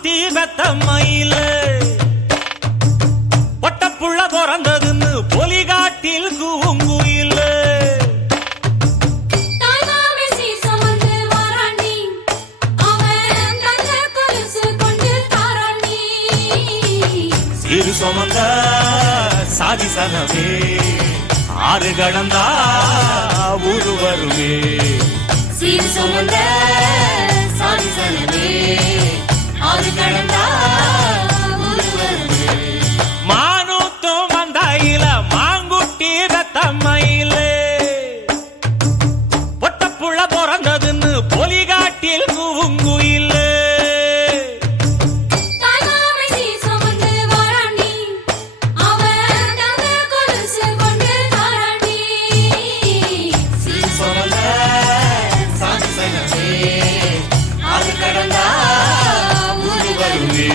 மாங்குட்டி வெத்த மயில பொட்டப்புள்ள பிறந்ததுன்னு பொலிகாட்டில் கூங்குயில சிறு சுமந்த சாதி சனமே ஆறு கடந்தா ஊரு வருவே சீர் சுமந்த சாதி சனமே ஆறு கடந்தா ஊரு வருவே மானூத்தும் வந்தாயில மாங்குட்டி வெத்த மயில பொட்டப்புள்ள பிறந்ததுன்னு பொலிகாட்டில் கூங்குயில கடந்தா ஊரு வருவே